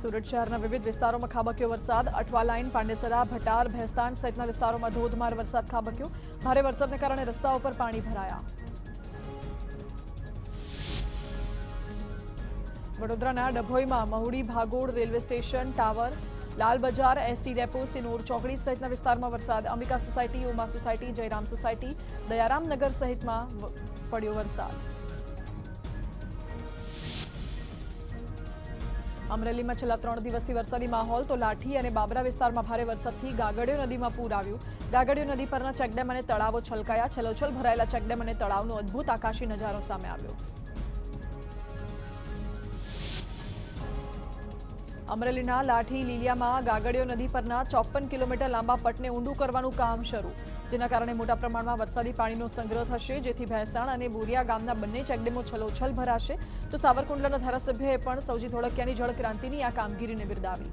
સુરત શહેરના વિવિધ વિસ્તારોમાં ખાબક્યો વરસાદ। અઠવા લાઈન, પાંડેસરા, ભટાર, ભેસ્તાન સહિતના વિસ્તારોમાં ધોધમાર વરસાદ ખાબક્યો। ભારે વરસાદને કારણે રસ્તાઓ પર પાણી ભરાયા। વડોદરાના ડભોઈમાં Mahudi Bhagol railway station, tower, Lal Bazar, ST depot, Sinor ચોકડી સહિતના વિસ્તારમાં વરસાદ। Ambika society, Uma society, Jayram society, Dayaram Nagar સહિતમાં પડ્યો વરસાદ। અમરેલીમાં છેલ્લા 3 દિવસથી વરસાદી માહોલ, તો લાઠી અને બાબરા વિસ્તારમાં ભારે વરસાદથી ગાગડિયો નદીમાં પૂર આવ્યું। ગાગડિયો નદી પરના ચેકડેમ અને તળાવો છલકાયા। છલોછલ ભરાયેલા ચેકડેમ અને તળાવનો અદ્ભુત આકાશી નજારો સામે આવ્યો। અમરેલીના લાઠી લીલિયામાં ગાગડિયો નદી પરના 54 કિલોમીટર લાંબા પટને ઊંડું કરવાનું કામ શરૂ, જેના કારણે મોટા પ્રમાણમાં વરસાદી પાણીનો સંગ્રહ થશે, જેથી ભેંસાણ અને બોરિયા ગામના બંને ચેકડેમો છલોછલ ભરાશે। તો સાવરકુંડલાના ધારાસભ્યએ પણ સૌજી ધોળકિયાની જળક્રાંતિની આ કામગીરીને બિરદાવી।